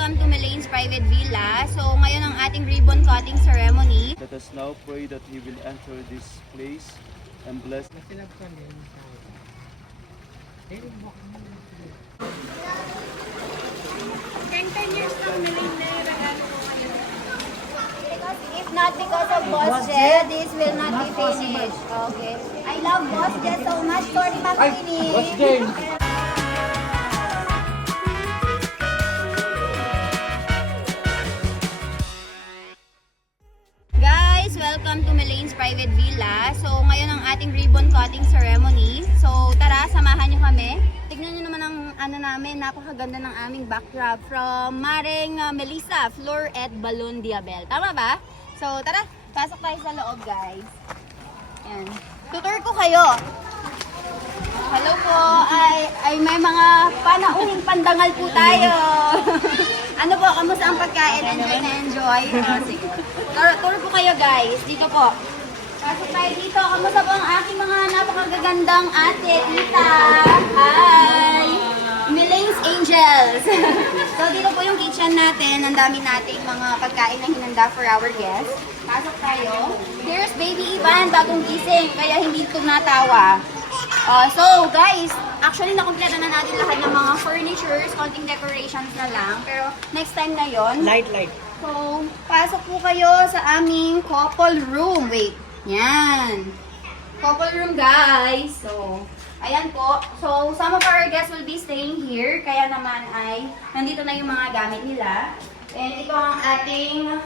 welcome to Melane's private villa. So ngayon ang ating ribbon cutting ceremony. Let us now pray that He will enter this place and bless. If not because of Boss Jet, this will not be finished. Okay. I love Boss Jet so much. Sorry, Pag-finish. Guys, welcome to Melane's private villa. So ngayon ang ating ribbon cutting ceremony. So tara, samahan nyo kami. Tignan nyo naman ang namin, napakaganda ng aming backdrop from Maring Melissa Flor et Balon Diabel. Tama ba? So tara, pasok tayo sa loob guys. Ayan. Tutor ko kayo. Hello po, ay may mga panauhing pandangal po tayo. Ano po, kamusta ang pagkain? Enjoy na enjoy? Sige. Tour po kayo guys, dito po. Pasok tayo dito. Kamusta po ang aking mga napakagagandang ate, tita? Hi! Melane's Angels! So dito po yung kitchen natin. Ang dami nating mga pagkain na hinanda for our guests. Pasok tayo. Here's baby Ivan, bagong gising, kaya hindi ito natawa. So guys, actually nakumpleto na natin lahat ng mga furnitures, konting decorations na lang. Pero next time na yon. Light. So, pasok po kayo sa aming couple room. Wait, yan. Couple room guys. So, ayan po. So, some of our guests will be staying here. Kaya naman ay, nandito na yung mga gamit nila. And ito ang ating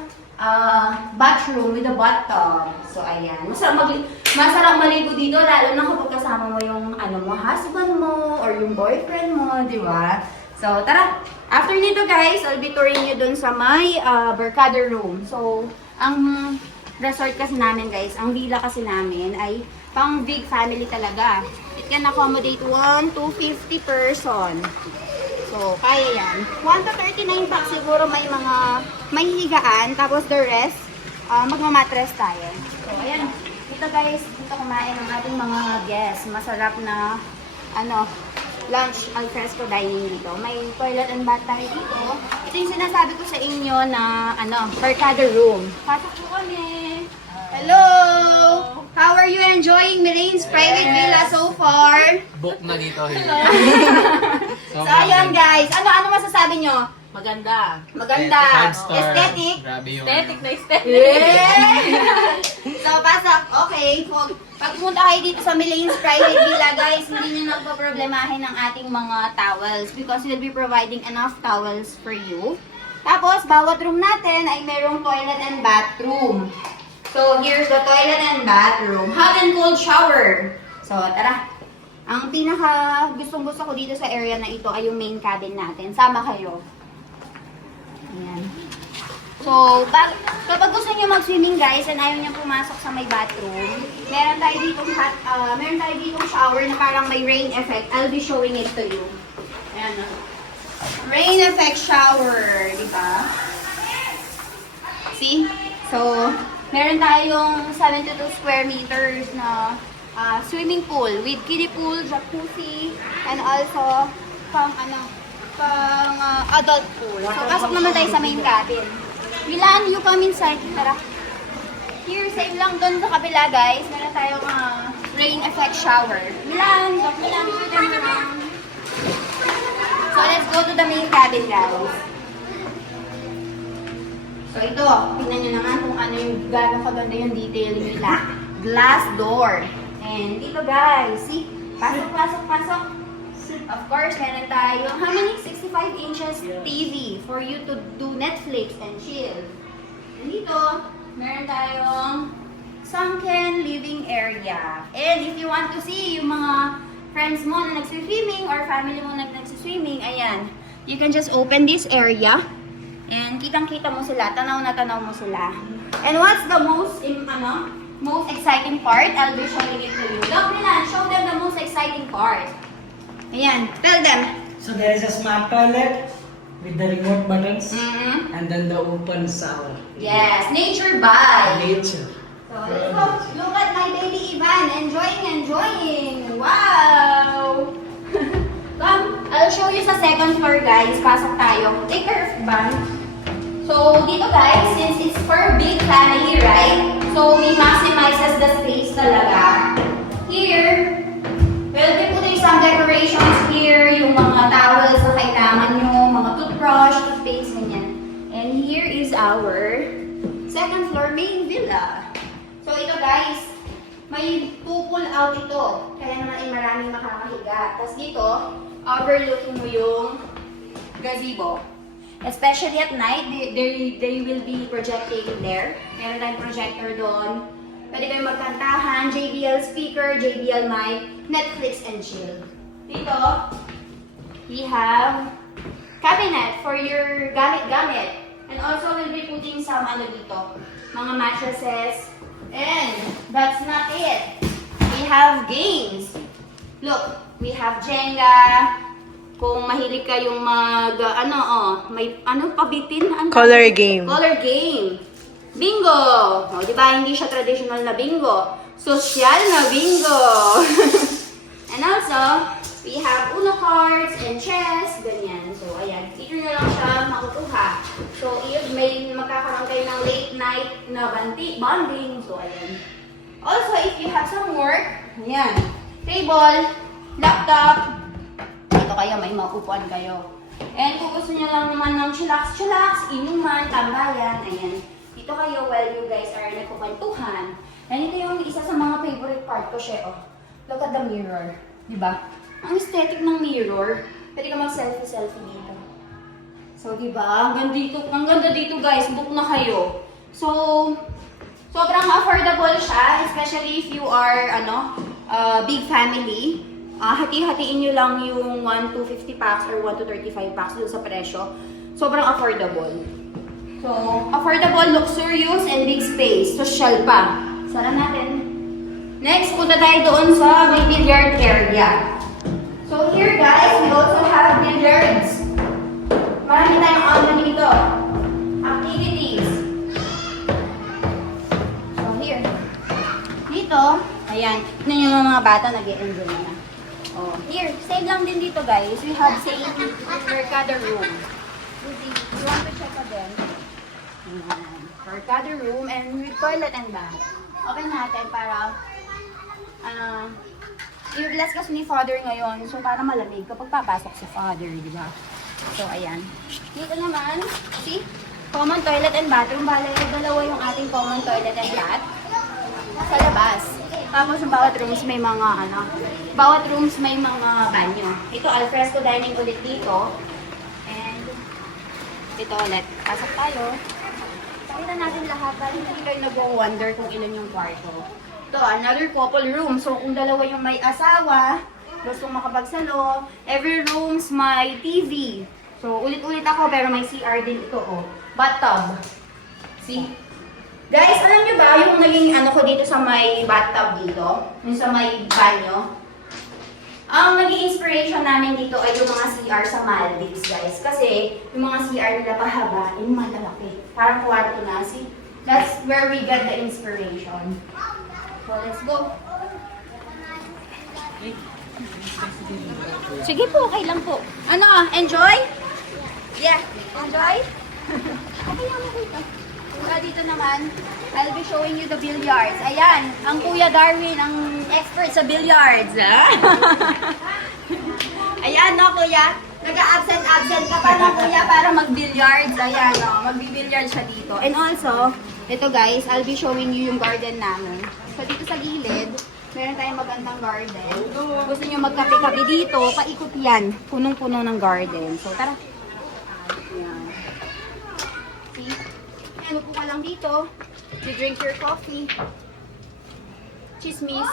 bathroom with a bathtub. So, ayan. Masarap maligo dito, lalo na kapag kasama mo yung husband mo or yung boyfriend mo, di ba? So, tara! After nito guys, I'll be touring you dun sa my barkada room. So, ang resort kasi namin guys, ang villa kasi namin ay pang big family talaga. It can accommodate 1 to 50 person. So, kaya yan. 1 to 39 pack siguro may higaan. Tapos the rest, magmamatres tayo. So, ayan. Dito guys, dito kumain ang ating mga guests. Masarap na, lunch alfresco dining dito. May toilet and bath tayo dito. Ito yung sinasabi ko sa inyo na, barkada room. Pasok po kami. Hello! How are you enjoying Melane's private villa so far? Book na dito. So, ayan guys. Ano masasabi nyo? Maganda. Maganda. 5 star. Aesthetic. Grabe yung... Aesthetic. Yeah! So, pasok. Okay. Pag pumunta kayo dito sa Melane's private villa, guys, hindi nyo nagpaproblemahin ang ating mga towels because we'll be providing enough towels for you. Tapos, bawat room natin ay merong toilet and bathroom. So, here's the toilet and bathroom. Hot and cold shower. So, tara. Ang pinaka gustong-gusto ko dito sa area na ito ay yung main cabin natin. Sama kayo. Ayan. So, kapag gusto niyo mag-swimming guys and ayaw niyo pumasok sa may bathroom, meron tayo ditong shower na parang may rain effect. I'll be showing it to you. Ayan. Rain effect shower, di ba? See? So, meron tayong 72 square meters na swimming pool with kiddie pool, jacuzzi, and also pang adult pool. So, pasok naman tayo sa main cabin. Milan, you come inside. Tara. Here, same lang doon sa kabila, guys. Meron tayong rain effect shower. Milan, turn around. So, let's go to the main cabin, guys. So, ito. Tingnan nyo naman kung ano yung gano'ng kaganda yung detailing nila. Glass door. And dito, guys. See? Pasok. Of course, meron tayo, how many? 65 inches TV for you to do Netflix and chill. And dito, meron tayong sunken living area. And if you want to see yung mga friends mo na nagsiswimming or family mo na nagsiswimming, ayan, you can just open this area and kitang-kita mo sila, tanaw na tanaw mo sila. And what's the most exciting part? I'll be showing it to you. Look, Milan, show them the most exciting part. Ayan, tell them. So there is a smart toilet with the remote buttons and then the open shower. Yes, nature by. Nature. So let's go. Look at my baby Ivan, enjoying. Wow. Come, I'll show you sa second floor, guys. Pasok tayo. Take care of van. So, dito guys, since it's for big family, right? So, we maximizes the space talaga. Here, we'll be putting some decorations here. Yung mga towels na kailangan nyo, mga toothbrush, toothpaste, ganyan. And here is our second floor main villa. So, ito guys, may pull out ito. Kaya naman ay maraming makakahiga. Tapos dito, overlooking mo yung gazebo. Especially at night, they will be projecting there. Meron tayong projector doon. Pwede kayong magkantahan, JBL speaker, JBL mic, Netflix and chill. Dito, we have cabinet for your gamit-gamit. And also, we'll be putting some ano dito, mga mattresses. And that's not it. We have games. Look, we have Jenga. Kung mahilig kayong may pabitin. Color game. Color game. Bingo. O, di ba, hindi siya traditional na bingo. Social na bingo. And also, we have Uno cards and chess. Ganyan. So, ayan. Dito na lang siya makukuha. So, if may magkakaroon kayo ng late night na bonding. So, ayan. Also, if you have some work, ayan. Table, laptop, dito kayo, may maupuan kayo. And kung gusto nyo lang naman ng chillax, inuman, tambayan, ayan. Dito kayo while you guys are nagkukwentuhan. And ito yung isa sa mga favorite part ko, Sheo. Look at the mirror. Diba? Ang aesthetic ng mirror. Pwede ka mag-selfie dito. So, diba? Ang ganda dito, guys. Book na kayo. So, sobrang affordable siya, especially if you are, big family. Hati-hatiin nyo lang yung 1 to 50 packs or 1 to 35 packs dun sa presyo. Sobrang affordable. So, affordable, luxurious, and big space. Social pa. Sara natin. Next, punta tayo doon sa may billiard area. So here guys, we also have billiards. Marami tayong dito. Activities. So here. Dito, ayan. Tignan nyo yung mga bata nag-e-enjoy na. Oh, here, same lang din dito guys. We have same Mercado room. You want to check again? Mercado room and with toilet and bath. Open natin para i-bless kasi ni Father ngayon. So para malamig kapag papasok si Father, di ba? So ayan. Dito naman, see? Common toilet and bathroom. Bale, dalawa yung ating common toilet and bath. Sa labas. Tapos yung bawat rooms may mga banyo. Ito, alfresco dining ulit dito. And dito ulit. Pasok tayo. Pakita natin lahat para hindi kayo nag-wonder kung ilan yung kwarto. Ito, another couple room. So kung dalawa yung may asawa, gustong makapagsalo, every rooms may TV. So ulit-ulit ako pero may CR din ito, oh. Bathtub. See? Guys, alam nyo ba yung naging ko dito sa may bathtub dito? Yung sa may banyo? Ang naging inspiration namin dito ay yung mga CR sa Maldives, guys. Kasi yung mga CR nila pahabain, malalaki. Parang kwarto na. See? That's where we get the inspiration. So, let's go. Sige po, okay lang po. Enjoy? Yeah, enjoy? Okay lang po ito. Dito naman, I'll be showing you the billiards. Ayan, ang Kuya Darwin, ang expert sa billiards. Ayan, no, Kuya? Nag-absent ka pa, no, Kuya, para mag-billiards. Ayan, no, magbi-billiards siya dito. And also, ito guys, I'll be showing you yung garden namin. So, dito sa gilid, meron tayong magandang garden. Gusto nyo magkape-kape dito, paikot yan. Punong-puno ng garden. So, tara. Ayan. See? Ayan, upo ka lang dito. You drink your coffee. Chismis.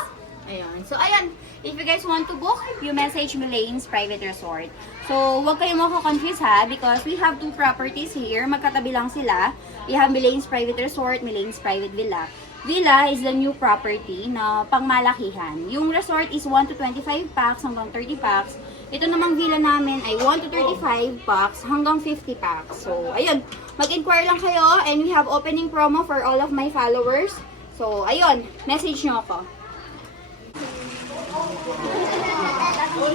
Ayan. So, ayan. If you guys want to book, you message Milane's Private Resort. So, huwag kayong mako-confuse ha, because we have two properties here. Magkatabi lang sila. We have Milane's Private Resort, Milane's Private Villa. Villa is the new property na pangmalakihan. Yung resort is 1 to 25 packs hanggang 30 packs. Ito namang villa namin ay 1 to 35 packs hanggang 50 packs. So, ayun. Mag-inquire lang kayo and we have opening promo for all of my followers. So, ayun. Message nyo ako. Ito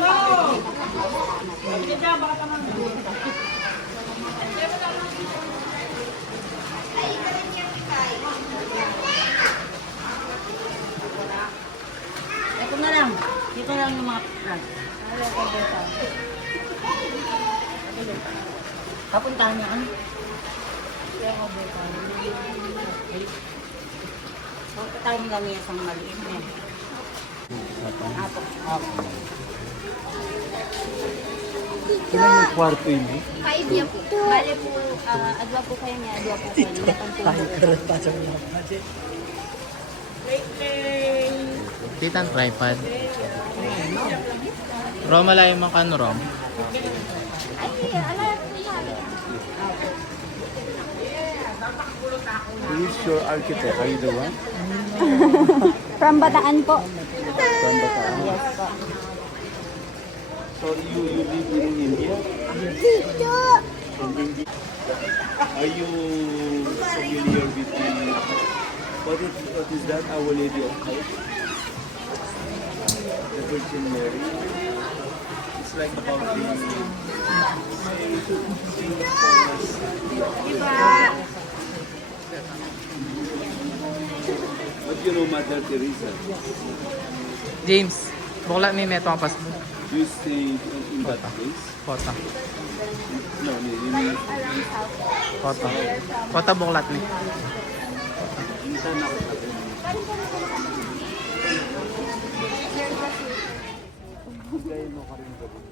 na lang. Dito lang yung mga plan. Papuntahan niya ano? Punta tayo ng lamesang maliit na. Apo. Kailan yung kwarto ini? 5 niya po. Bale po, adwa po kayo niya, adwa po kayo. Titan tripod. Rom, malayo mo ka no, Rom? Ay, ala po yan. Who is your architect? Are you the one? From Bataan po. From Bataan? Yes po. So you live in India? Dito! From India? Are you familiar with the... What is that? Our Lady of Hope? The Virgin Mary? It's like about the... But you know Mother Teresa? James, bukla may meto ang pasbo. Do you stay in that place? Kota. No, in Kota. Kota buklat ni. Tanak. Gaya mo ka rin gabi.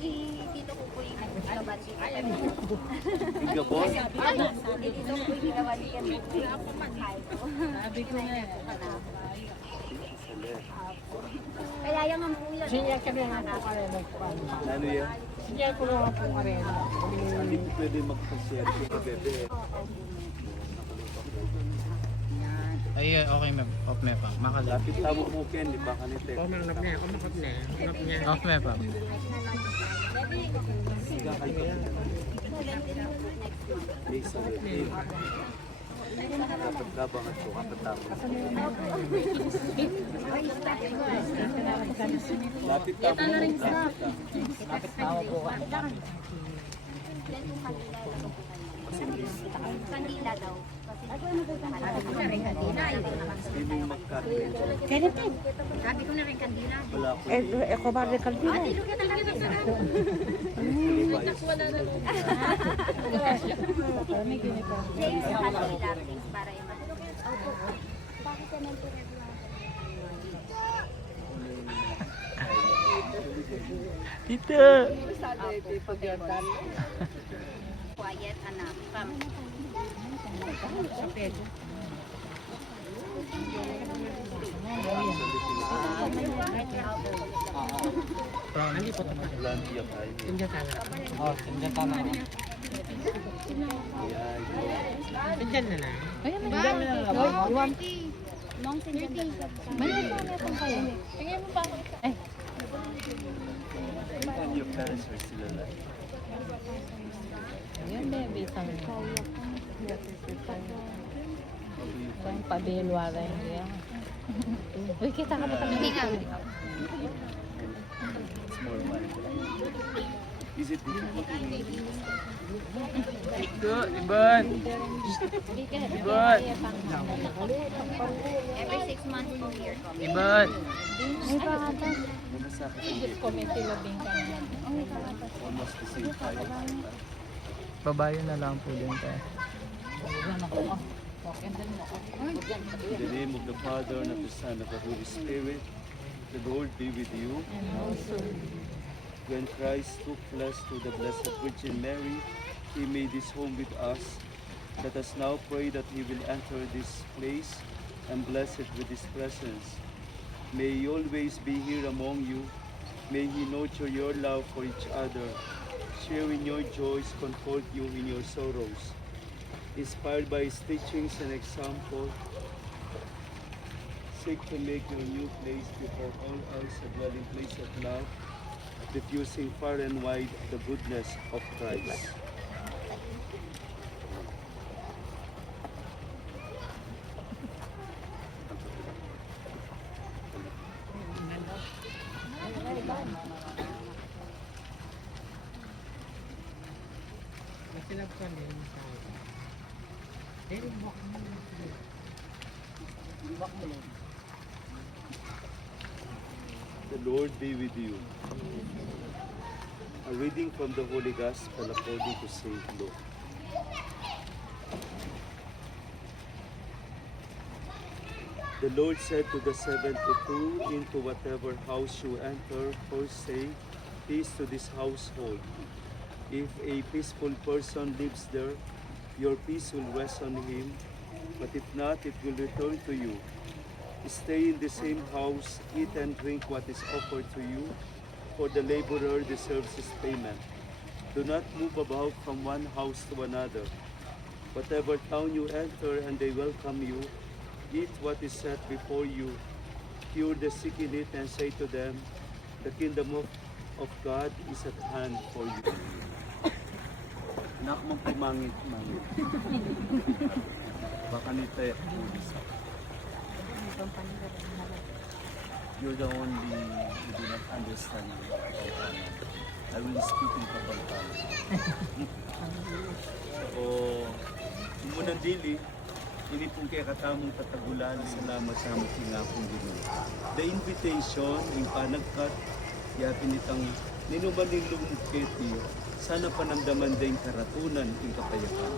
Dito ko po yung nagkakaban dito. In Gabon? Dito po yung nagkakaban dito. Sabi ko na. Kaya yung ang pulan. Siya ka rin ako karela. Ano yan? Siya ko rin ako karela. Hindi po pwede magpa-share sa bebe. Ay, okay, ma'am. Off me pa. Makala. Lapit tamo mo Ken, di ba kanite? Off me pa. Siga kayo. May sa bebe. Dapat kabangan ko kapatapos. Lapit tamo mo. Lapit tamo. Kandila daw. Hindi mo magkakaroon. Sabi ko na rin kandila. Wala ko. Eko ba rin kalbina? James sa kandila. James para iman. Opo. Bakit ka nang Tita! quiet, anak. Landia kayo. Oh, sinjata na. And your parents are still alive. Pabilwara niya. Uy, kita ka ba Hindi nga. It's more money. Is it difficult? Ito, Iban! Iban! Every 6 months po here kami. Iban! Namasakit yung almost the same time. Babayo na lang po din tayo. In the name of the Father, and of the Son, and of the Holy Spirit, the Lord be with you. When Christ took flesh to the Blessed Virgin Mary, He made His home with us. Let us now pray that He will enter this place and bless it with His presence. May He always be here among you. May He nurture your love for each other, share in your joys, comfort you in your sorrows. Inspired by His teachings and example, seek to make your new place before all else a dwelling place of love, diffusing far and wide the goodness of Christ. The Lord be with you. A reading from the Holy Gospel according to St. Luke. The Lord said to the 72, into whatever house you enter, first say, peace to this household. If a peaceful person lives there, your peace will rest on him, but if not, it will return to you. Stay in the same house, eat and drink what is offered to you, for the laborer deserves his payment. Do not move about from one house to another. Whatever town you enter and they welcome you, eat what is set before you, cure the sick in it, and say to them, the kingdom of God is at hand for you. Nak mong pumangit-mangit. Baka nito you're the only who do not understand Kapampangan. I will speak in Kapampangan. So, munang dili, ini pong kaya katamong tatagulan, salamat sa aming nga pong Ginoo. The invitation, yung panagkat, yapin itang ninuman ng lumuketi, sana panamdaman din karatunan yung kapayakan.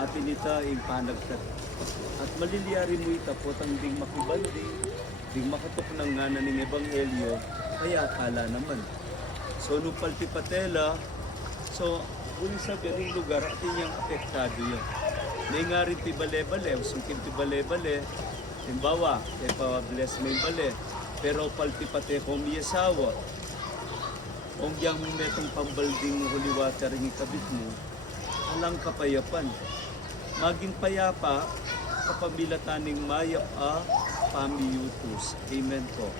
Atin ita yung panagkat. At maliliyari mo itapot ang ding makibandi, ding makatok ng ngana ng Ebanghelyo, kaya akala naman. So, nung paltipatela, so, uli sa ganing lugar, atin niyang apektado yan. May nga rin tibale-bale, usungkin tibale-bale, timbawa, kaya pa-bless may bale, pero paltipate kong miyasawa, kung yang metong pambalding huliwater ng ikabit mo, alang kapayapan. Maging payapa, kapamilataning mayap a pamiyutus. Amen po.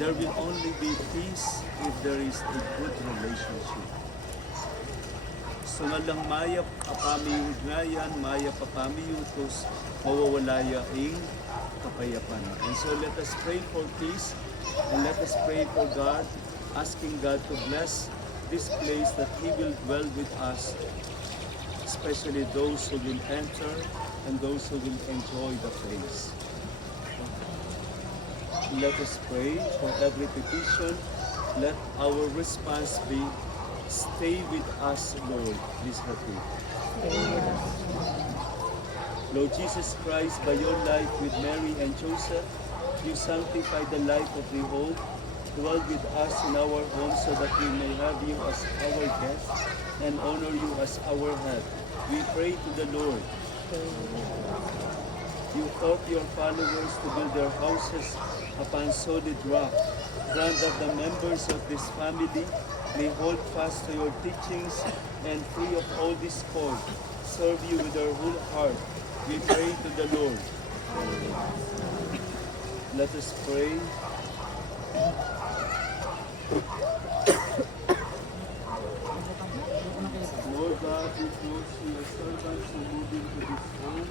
There will only be peace if there is a good relationship. So nga lang mayap a pamiyugnayan, mayap a pamiyutus, mawawalaya ang kapayapan. And so let us pray for peace and let us pray for God, asking God to bless this place that He will dwell with us, especially those who will enter and those who will enjoy the place. Let us pray for every petition. Let our response be, stay with us, Lord. Please repeat. Lord Jesus Christ, by your life with Mary and Joseph, you sanctify the life of the home. Dwell with us in our home so that we may have you as our guest and honor you as our head. We pray to the Lord. You taught your followers to build their houses upon solid rock. Grant that the members of this family may hold fast to your teachings and, free of all discord, serve you with their whole heart. We pray to the Lord. Let us pray. Lord God, we close to your servants who move into this home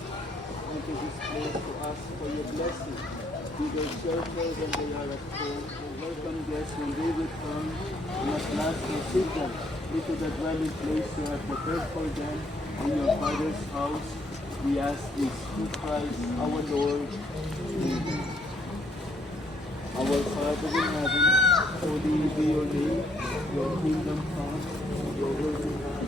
and to this place to ask for your blessing. Be their shelter when they are at home, and welcome guests when they return, and at last receive them into the dwelling place you have prepared for them in your Father's house. We ask this through Christ our Lord. Amen. Our Father in heaven, holy be your name, your kingdom come, your will be done.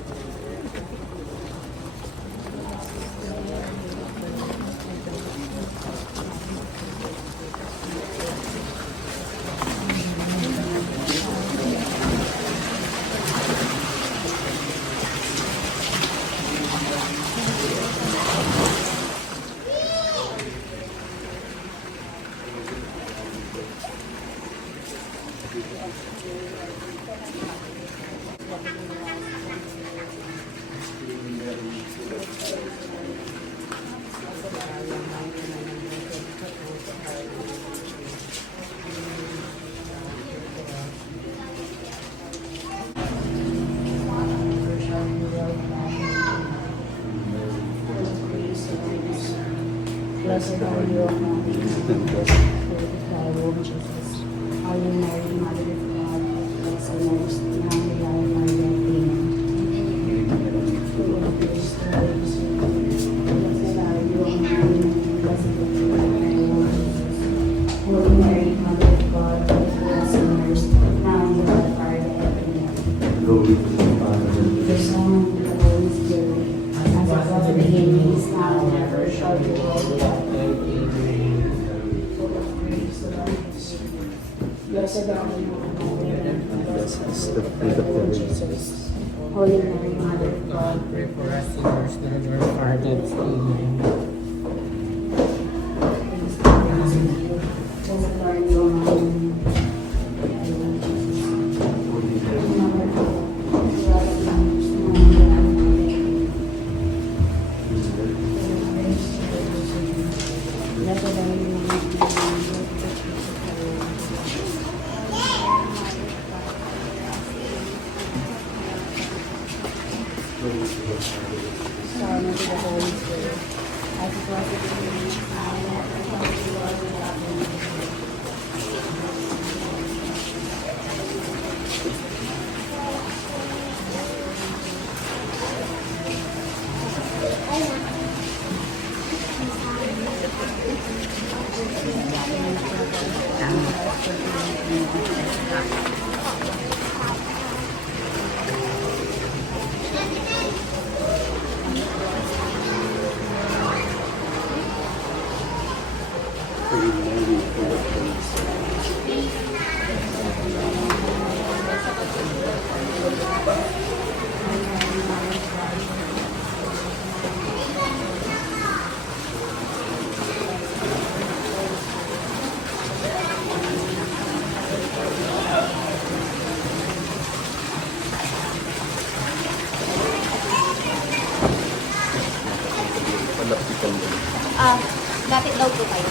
Blessed are you among women, blessed is thy womb, Jesus. Holy Mary, Mother of God, blessed most, now we are in our death. Amen. the Son, and the Holy Spirit, as it was in the beginning, is now, and ever shall be, world without end. Amen. Blessed are you, The fruit of the Jesus. Holy Mary, Mother of God, Pray for us sinners now and at our death. Amen. blessed are you among Son, and the Holy Spirit, as it was in the beginning, is now, and ever shall be, world without end. Holy Mary, full of grace. Palapitan mo. Lapit daw po kayo.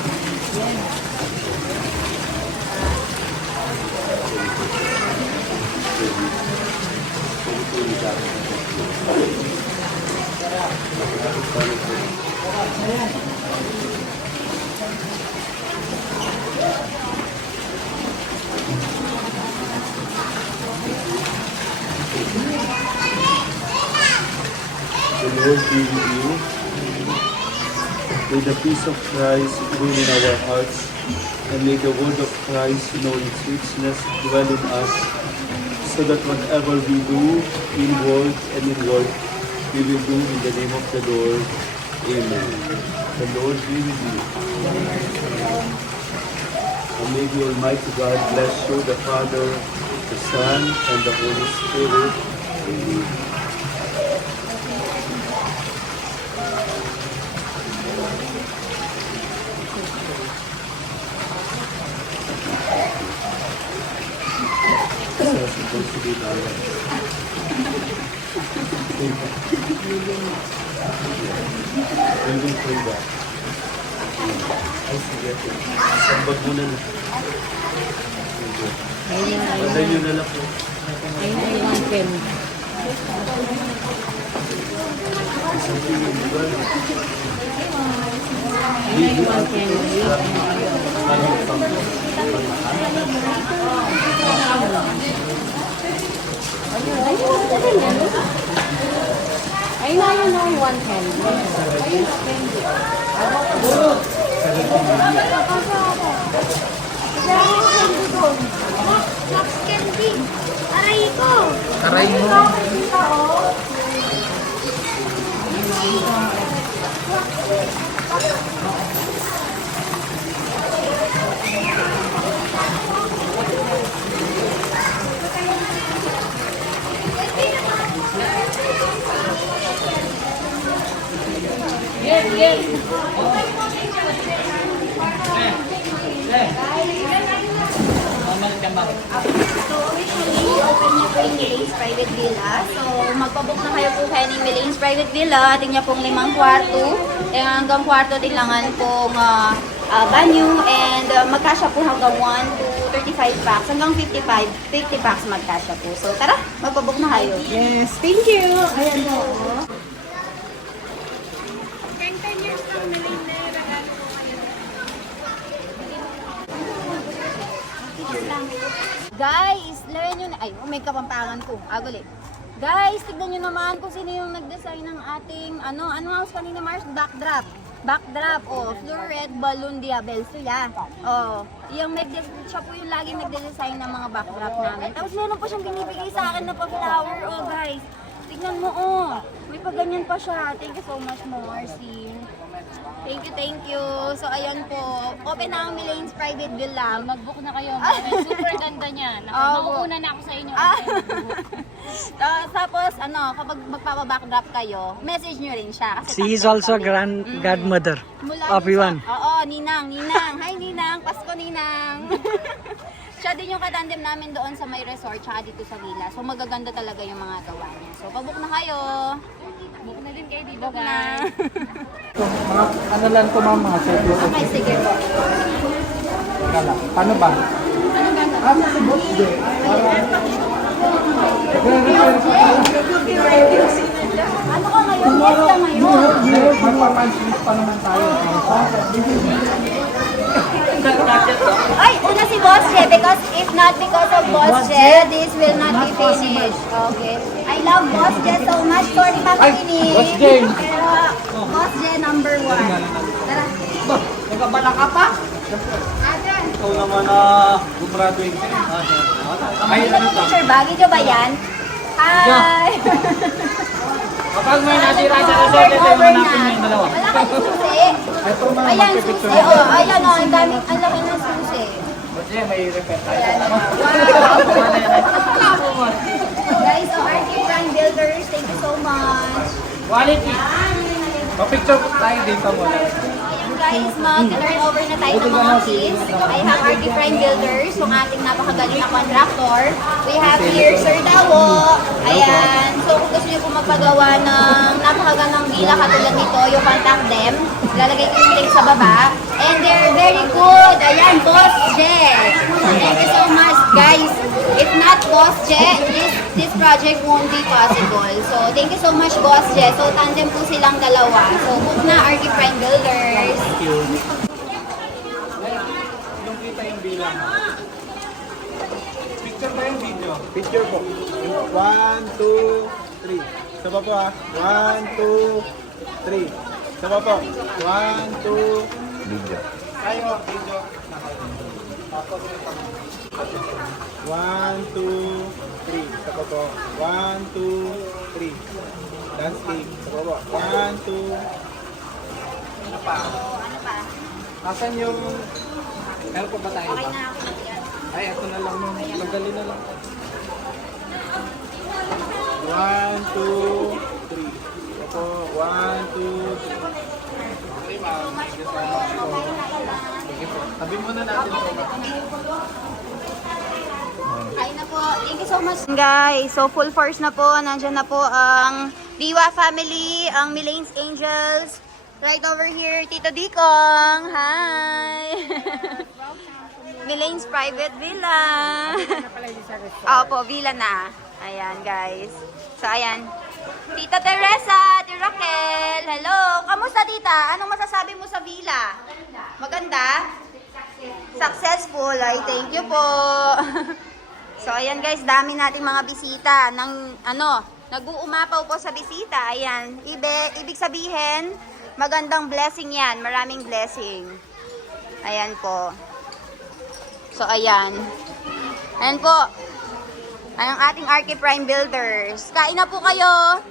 The Lord be with you. May the peace of Christ rule in our hearts, and may the word of Christ know its richness dwell in us, so that whatever we do in word and in work, we will do in the name of the Lord. Amen. The Lord be with you. And may the Almighty God bless you, the Father, the Son, and the Holy Spirit. Amen. Supposed to be balanced. We will pray that. Ay, sige. Sambag muna na. Pagay nyo na lang po. Isang tingin, di ba? Ayun na yun ang 110. Ayun na, candy. Max candy. Aray ko. Aray mo. So, officially, open niya po yung Milane's Private Villa. So, magpabook na kayo po kayo ng Milane's Private Villa. Ating niya pong 5 kwarto. Hanggang kwarto tinlangan pong banyo. And magkasya po hanggang 1 to 35 packs. Hanggang 50 packs magkasya po. So, tara, magpabook na kayo. Yes, thank you. Ayan po. Guys, lagyan nyo na. Ay, may kapampangan ko. Ulit. Guys, tignan nyo naman kung sino yung nag-design ng ating, ano house kanina, Mars? Backdrop. backdrop, Fleur Red Balloon Diabel. So, yeah. Yung siya po yung lagi nagde-design ng mga backdrop namin. Tapos meron pa siyang binibigay sa akin na pa-flower, guys. Tignan mo, may pa ganyan pa siya. Thank you so much, Marcy. Thank you. So, ayan po. Open na ang Milane's private villa. Mag-book na kayo. Super ganda niya. Nauuna na ako sa inyo. Tapos, kapag magpapabackdrop kayo, message nyo rin siya. Kasi She is tatlo also kami. godmother Mula of yun Iwan. Oo, Ninang. Hi, Ninang. Pasko, Ninang. Siya din yung katandem namin doon sa may resort, tsaka dito sa villa. So, magaganda talaga yung mga gawa niya. So, pabook na kayo. Book na din kayo dito, Book na. Ano lang ito ma'am, mga service. Okay, sige po. Paano ba? Ano ka ngayon? Yes ka ngayon. Magpapansinis pa naman tayo. Ay, una si Boss Je, because if not because of Boss Je, this will not be finished. Okay. I love Boss Je so much. Sorry, makikinig. Boss Je. Pero, Boss Je number 1. Tara. Nagabala ka pa? Ayan. Ikaw naman gumraduate. Ay, picture ba? Video ba yan? Hi! Kapag may nasira sa resort, ito yung hanapin niyo yung dalawa. Wala kang susi. Ayan, susi. Ayan o, ang dami, ang laki ng susi. Boss Je, may repair tayo. Ayan. Wow! Guys, so RK Prime Builders, thank you so much. Quality. Pa-picture tayo dito mo. Ayan guys, mag-turn over na tayo ng mga keys. I have RK Prime Builders, yung ating napakagaling na contractor. We have here Sir Dawo. Ayan. So kung gusto niyo po magpagawa ng napakagandang villa katulad nito, you contact them. Lalagay ko yung link sa baba. And they're very good. Ayan, Boss Je. Thank you so much, guys. If not Boss Je, this project won't be possible. So, thank you so much, Boss Je. So, tandem po silang dalawa. So, book na RK Prime Builders. Yung kita yung bilang. Picture ba yung video? Picture po. 1, 2, 3. Saba po 1, 2, 3. Saba po. 1, 2, video. Tayo, video. 1, 2, 3. Saba po. 1, 2, 3. Landscape. Saba po. 1, 2. Ano pa? Ano pa? Asan yung... Meron pa ba tayo Okay ba? na ako. Ay, ito na lang nun. Magali na lang. 1, 2, 3. Ito, 1, 2, 3. Sige po. Tabi muna natin ito. Kain na po. Thank you so much. Guys, so full force na po. Nandyan na po ang Diwa family, ang Milane's Angels. Right over here, Tito Dikong. Hi! Milane's private villa. Opo, villa na. Ayan, guys. So, ayan. Tita Teresa, Ate Raquel. Hello. Kamusta, tita? Anong masasabi mo sa villa? Maganda? Successful. Ay, thank you po. So, ayan guys, dami nating mga bisita. Nag-uumapaw po sa bisita. Ayan. Ibig sabihin, magandang blessing yan. Maraming blessing. Ayan po. So, ayan. Ayan po. Ang ating RK Prime Builders. Kain na po kayo.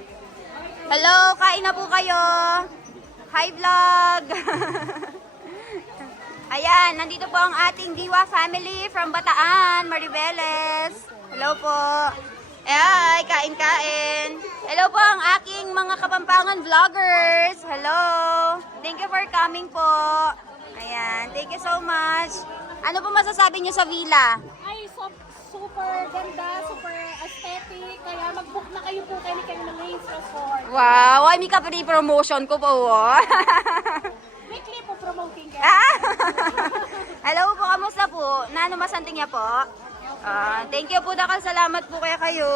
Hello, kain na po kayo. Hi, vlog. Ayan, nandito po ang ating Diwa family from Bataan, Maribeles. Hello po. Ay, kain-kain. Hello po ang aking mga Kapampangan vloggers. Hello. Thank you for coming po. Ayan, thank you so much. Ano po masasabi niyo sa villa? Ay, super ganda, super aesthetic. Kaya mag-book na kayo po kayo ni Milane's Resort. Wow, ay may ka-free promotion ko po. May clip po promoting ka. Hello po, kamusta po? Nano masanting niya po? Thank you po, dakal salamat po kaya kayo.